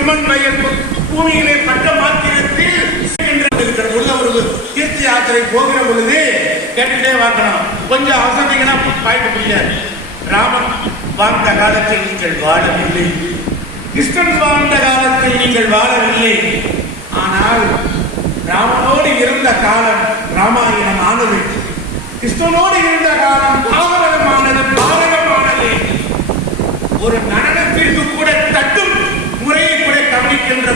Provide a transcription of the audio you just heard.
செம்மண் வயல் பூமியிலே பட்ட மாத்திரத்தில் இருக்கிற பொழுது ஒரு தீர்த்த யாத்திரை போகிற பொழுது கேட்டுட்டே வாங்கணும். கொஞ்சம் அவசரத்தீங்கன்னா பாயிண்ட் முடியாது. ராமன் வாழ்ந்த காலத்தில் நீங்கள் வாழவில்லை, கிருஷ்ணன் வாழ்ந்த காலத்தில் நீங்கள் வாழவில்லை. ஆனால் ராமனோடு இருந்த காலம் ராமாயணம் ஆனது, கிருஷ்ணனோடு இருந்த காலம் பாகவதமானது, ஒரு நடனத்திற்கு கூட தட்டும் முறையை கூட கவனிக்கின்ற